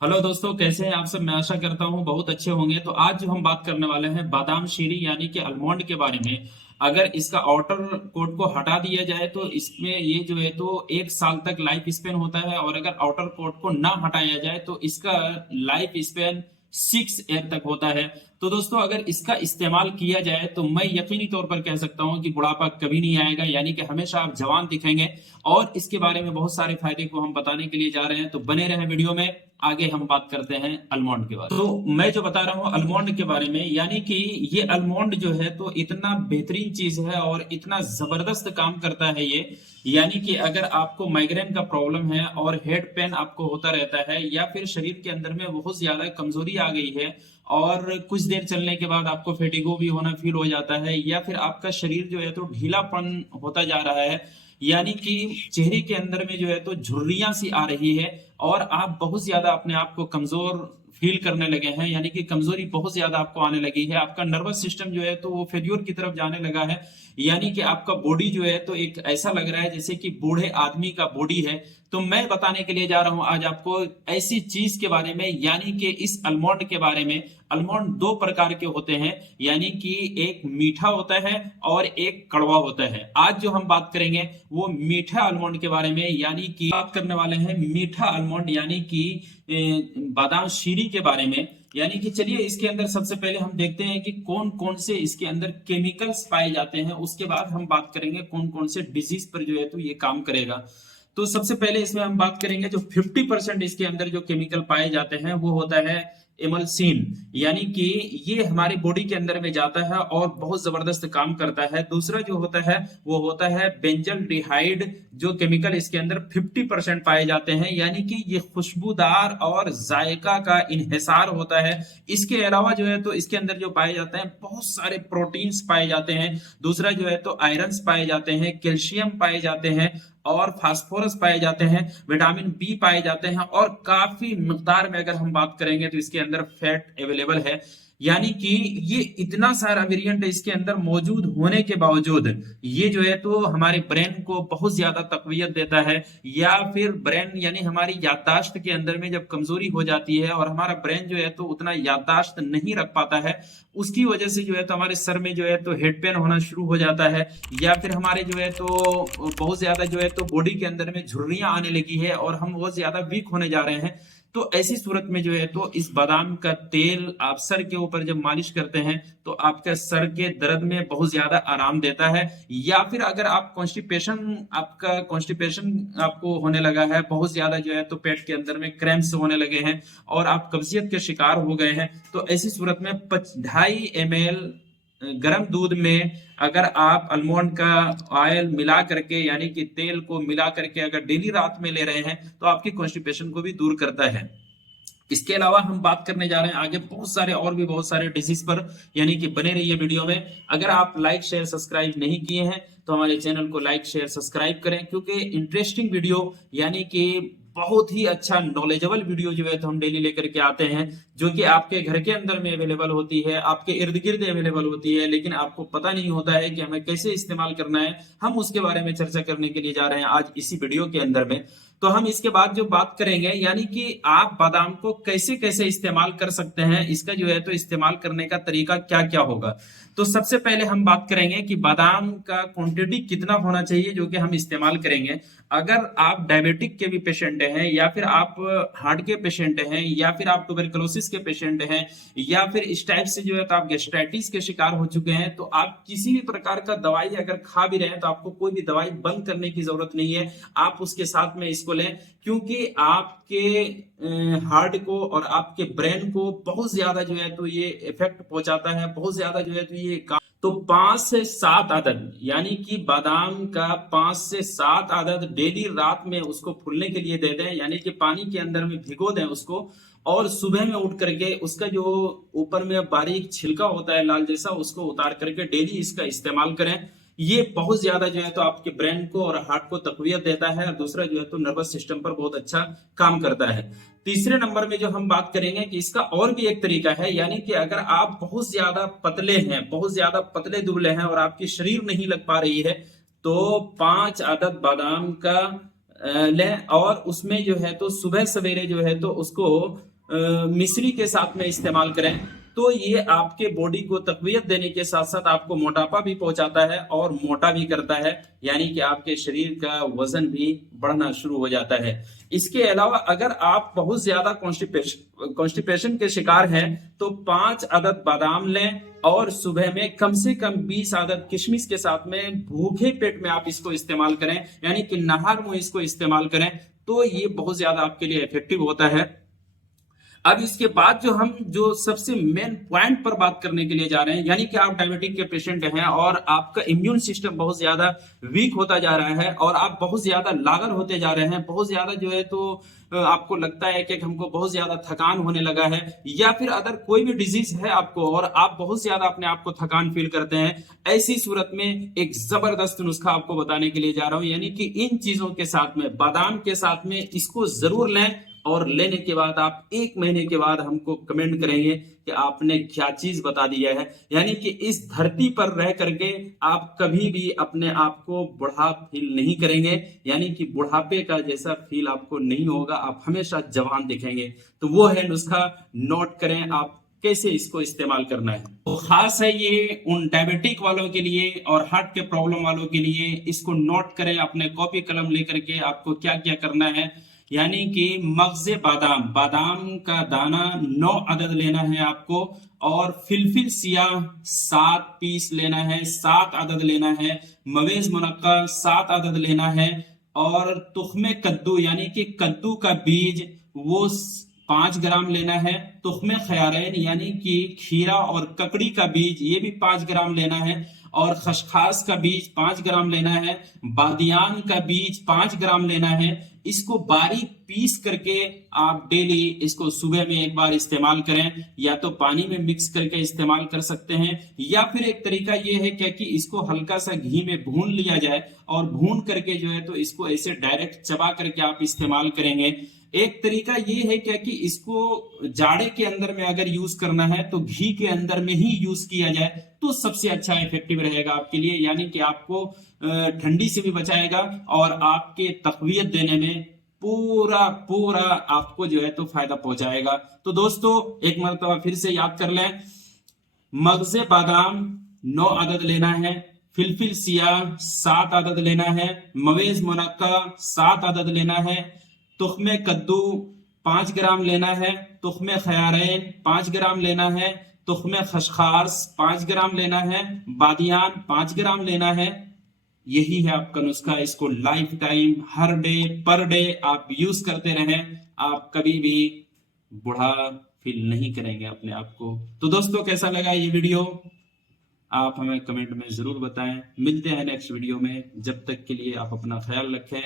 Hello दोस्तों, कैसे हैं आप सब। मैं आशा करता हूं बहुत अच्छे होंगे। तो आज जो हम बात करने वाले हैं बादाम शीरी यानी कि आलमंड के बारे में। अगर इसका आउटर कोट को हटा दिया जाए तो इसमें ये जो है तो 1 साल तक लाइफ स्पेन होता है, और अगर आउटर कोट को ना हटाया जाए तो इसका लाइफ स्पेन 6 ईयर तक होता है। तो दोस्तों, अगर इसका इस्तेमाल किया जाए तो मैं यकीनी तौर पर कह सकता हूं कि बुढ़ापा कभी नहीं आएगा, यानी कि हमेशा आप जवान दिखेंगे। और इसके बारे में बहुत सारे फायदे को हम बताने के लिए जा रहे हैं, तो बने रहें वीडियो में। आगे हम बात करते हैं अल्मोंड के बारे में। तो मैं जो बता रहा हूँ अल्मोंड के बारे में, यानी कि ये अल्मोंड जो है तो इतना बेहतरीन चीज है और इतना जबरदस्त काम करता है ये। यानी कि अगर आपको माइग्रेन का प्रॉब्लम है और हेड पेन आपको होता रहता है, या फिर शरीर के अंदर में बहुत ज्यादा कमजोरी आ गई है और कुछ देर चलने के बाद आपको फेटिगो भी होना फील हो जाता है, या फिर आपका शरीर जो है तो ढीलापन होता जा रहा है, यानी कि चेहरे के अंदर में जो है तो झुर्रियां सी आ रही है, और आप बहुत ज्यादा अपने आप को कमजोर फील करने लगे हैं, यानी कि कमजोरी बहुत ज्यादा आपको आने लगी है। आपका नर्वस सिस्टम जो है तो वो फेल्योर की तरफ जाने लगा है, यानी कि आपका बॉडी जो है तो एक ऐसा लग रहा है जैसे कि बूढ़े आदमी का बॉडी है। तो मैं बताने के लिए जा रहा हूं आज आपको ऐसी चीज के बारे में, यानी कि इस अल्मोंड के बारे में। अल्मोंड दो प्रकार के होते हैं, यानी कि एक मीठा होता है और एक कड़वा होता है। आज जो हम बात करेंगे वो मीठा अल्मोंड के बारे में, यानी कि बात करने वाले हैं मीठा अल्मोंड यानी कि बादाम शीरी के बारे में। यानी कि चलिए इसके अंदर सबसे पहले हम देखते हैं कि कौन कौन से इसके अंदर केमिकल्स पाए जाते हैं, उसके बाद हम बात करेंगे कौन कौन से डिजीज पर जो है तो ये काम करेगा। तो सबसे पहले इसमें हम बात करेंगे जो 50% इसके अंदर जो केमिकल पाए जाते हैं वो होता है एमल्सिन, यानी कि ये हमारे बॉडी के अंदर में जाता है और बहुत जबरदस्त काम करता है। दूसरा जो होता है वो होता है बेंजल डिहाइड, जो केमिकल इसके अंदर 50% पाए जाते हैं, यानी कि ये खुशबूदार और जायका का इन्हिसार होता है। इसके अलावा जो है तो इसके अंदर जो पाए जाते हैं बहुत सारे प्रोटीन्स पाए जाते हैं। दूसरा जो है तो आयरन पाए जाते हैं, कैल्शियम पाए जाते हैं, और फास्फोरस पाए जाते हैं, विटामिन बी पाए जाते हैं, और काफी मिकदार में अगर हम बात करेंगे तो इसके अंदर फैट अवेलेबल है। यानी कि ये इतना सारा वेरिएंट इसके अंदर मौजूद होने के बावजूद ये जो है तो हमारे ब्रेन को बहुत ज्यादा तकवीयत देता है, या फिर ब्रेन यानी हमारी याददाश्त के अंदर में जब कमजोरी हो जाती है और हमारा ब्रेन जो है तो उतना याददाश्त नहीं रख पाता है, उसकी वजह से जो है तो हमारे सर में जो है तो हेड पेन होना शुरू हो जाता है, या फिर हमारे जो है तो बहुत ज्यादा जो है तो बॉडी के अंदर में झुर्रियां आने लगी है और हम बहुत ज्यादा वीक होने जा रहे हैं। तो ऐसी सूरत में जो है तो इस बादाम का तेल आप सर के ऊपर जब मालिश करते हैं तो आपके सर के दर्द में बहुत ज्यादा आराम देता है। या फिर अगर आप कॉन्स्टिपेशन आपको होने लगा है, बहुत ज्यादा जो है तो पेट के अंदर में क्रैम्प्स होने लगे हैं और आप कब्जियत के शिकार हो गए हैं, तो ऐसी सूरत में 2.5 ml गर्म दूध में अगर आप आलमंड का ऑयल मिला करके, यानी कि तेल को मिला करके अगर डेली रात में ले रहे हैं तो आपकी कॉन्स्टिपेशन को भी दूर करता है। इसके अलावा हम बात करने जा रहे हैं आगे बहुत सारे और भी बहुत सारे डिसीज पर, यानी कि बने रहिए वीडियो में। अगर आप लाइक शेयर सब्सक्राइब नहीं किए हैं तो हमारे चैनल को लाइक शेयर सब्सक्राइब करें, क्योंकि इंटरेस्टिंग वीडियो यानी कि बहुत ही अच्छा नॉलेजेबल वीडियो जो है तो हम डेली लेकर के आते हैं, जो कि आपके घर के अंदर में अवेलेबल होती है, आपके इर्द गिर्द अवेलेबल होती है, लेकिन आपको पता नहीं होता है कि हमें कैसे इस्तेमाल करना है। हम उसके बारे में चर्चा करने के लिए जा रहे हैं आज इसी वीडियो के अंदर में। तो हम इसके बाद जो बात करेंगे, यानी कि आप बादाम को कैसे कैसे इस्तेमाल कर सकते हैं, इसका जो है तो इस्तेमाल करने का तरीका क्या क्या होगा। तो सबसे पहले हम बात करेंगे कि बादाम का क्वांटिटी कितना होना चाहिए जो कि हम इस्तेमाल करेंगे। अगर आप डायबिटिक के भी पेशेंट हैं, या फिर आप हार्ट के पेशेंट हैं, या फिर आप ट्यूबरकुलोसिस के पेशेंट हैं, या फिर इस टाइप से जो है तो आप गैस्ट्राइटिस के शिकार हो चुके हैं, तो आप किसी भी प्रकार का दवाई अगर खा भी रहे हैं तो आपको कोई भी दवाई बंद करने की जरूरत नहीं है। आप उसके साथ में इसको लें, क्योंकि आपके हार्ट को और आपके ब्रेन को बहुत ज्यादा जो है तो ये इफेक्ट पहुंचाता है, बहुत ज्यादा जो है तो ये तो 5 से 7 अदद, यानी कि बादाम का 5 से 7 अदद डेली रात में उसको फूलने के लिए दे दें, यानी कि पानी के अंदर में भिगो दें उसको, और सुबह में उठ करके उसका जो ऊपर में बारीक छिलका होता है लाल जैसा, उसको उतार करके डेली इसका इस्तेमाल करें। ये बहुत ज्यादा जो है तो आपके ब्रेन को और हार्ट को तकवीयत देता है, और दूसरा जो है तो नर्वस सिस्टम पर बहुत अच्छा काम करता है। तीसरे नंबर में जो हम बात करेंगे कि इसका और भी एक तरीका है, यानी कि अगर आप बहुत ज्यादा पतले हैं, बहुत ज्यादा पतले दुबले हैं और आपकी शरीर नहीं लग पा रही है, तो 5 अदद बादाम का लें और उसमें जो है तो सुबह सवेरे जो है तो उसको मिश्री के साथ में इस्तेमाल करें। तो ये आपके बॉडी को तकवियत देने के साथ साथ आपको मोटापा भी पहुंचाता है और मोटा भी करता है, यानी कि आपके शरीर का वजन भी बढ़ना शुरू हो जाता है। इसके अलावा अगर आप बहुत ज्यादा कॉन्स्टिपेशन के शिकार हैं तो 5 अदद बादाम लें और सुबह में कम से कम 20 अदद किशमिश के साथ में भूखे पेट में आप इसको इस्तेमाल करें, यानी कि नहर में इसको इस्तेमाल करें, तो ये बहुत ज्यादा आपके लिए इफेक्टिव होता है। अब इसके बाद जो हम जो सबसे मेन पॉइंट पर बात करने के लिए जा रहे हैं, यानी कि आप डायबिटिक के पेशेंट हैं और आपका इम्यून सिस्टम बहुत ज्यादा वीक होता जा रहा है और आप बहुत ज्यादा लागर होते जा रहे हैं, बहुत ज्यादा जो है तो आपको लगता है कि हमको बहुत ज्यादा थकान होने लगा है, या फिर अदर कोई भी डिजीज है आपको और आप बहुत ज्यादा अपने आप को थकान फील करते हैं, ऐसी सूरत में एक जबरदस्त नुस्खा आपको बताने के लिए जा रहा हूं, यानी कि इन चीजों के साथ में बादाम के साथ में इसको जरूर लें और लेने के बाद आप 1 महीने के बाद हमको कमेंट करेंगे कि आपने क्या चीज बता दिया है। यानी कि इस धरती पर रह करके आप कभी भी अपने आप को बुढ़ा फील नहीं करेंगे, यानी कि बुढ़ापे का जैसा फील आपको नहीं होगा, आप हमेशा जवान दिखेंगे। तो वो है नुस्खा, नोट करें आप कैसे इसको इस्तेमाल करना है। तो खास है ये उन डायबिटिक वालों के लिए और हार्ट के प्रॉब्लम वालों के लिए, इसको नोट करें अपने कॉपी कलम लेकर के। आपको क्या क्या करना है, यानी कि मगजे बादाम, बादाम का दाना 9 अदद लेना है आपको, और फिलफिल सिया 7 पीस लेना है, 7 अदद लेना है, मवेज मुनक्का 7 अदद लेना है, और तुख्मे कद्दू यानी कि कद्दू का बीज वो 5 ग्राम लेना है, तुख्मे खयारैन यानी कि खीरा और ककड़ी का बीज ये भी 5 ग्राम लेना है, और खसखास का बीज 5 ग्राम लेना है, बादियान का बीज 5 ग्राम लेना है। इसको बारीक पीस करके आप डेली इसको सुबह में एक बार इस्तेमाल करें, या तो पानी में मिक्स करके इस्तेमाल कर सकते हैं, या फिर एक तरीका यह है क्या कि इसको हल्का सा घी में भून लिया जाए और भून करके जो है तो इसको ऐसे डायरेक्ट चबा करके आप इस्तेमाल करेंगे। एक तरीका ये है क्या कि इसको जाड़े के अंदर में अगर यूज करना है तो घी के अंदर में ही यूज किया जाए तो सबसे अच्छा इफेक्टिव रहेगा आपके लिए, यानी कि आपको ठंडी से भी बचाएगा और आपके तकवियत देने में पूरा पूरा आपको जो है तो फायदा पहुंचाएगा। तो दोस्तों एक मरतबा फिर से याद कर लें, मगजे बादाम 9 अदद लेना है, फिलफिल सिया 7 अदद लेना है, मवेज मुनक्का 7 अदद लेना है, तुख्मे कद्दू 5 ग्राम लेना है, तुख्मे खयारैन 5 ग्राम लेना है, तुख्मे खसखास 5 ग्राम लेना है, बादियान 5 ग्राम लेना है। यही है आपका नुस्खा, इसको लाइफ टाइम हर डे पर डे आप यूज करते रहें, आप कभी भी बुढ़ा फील नहीं करेंगे अपने आप को। तो दोस्तों कैसा लगा ये वीडियो, आप हमें कमेंट में जरूर बताएं। मिलते हैं नेक्स्ट वीडियो में, जब तक के लिए आप अपना ख्याल रखें।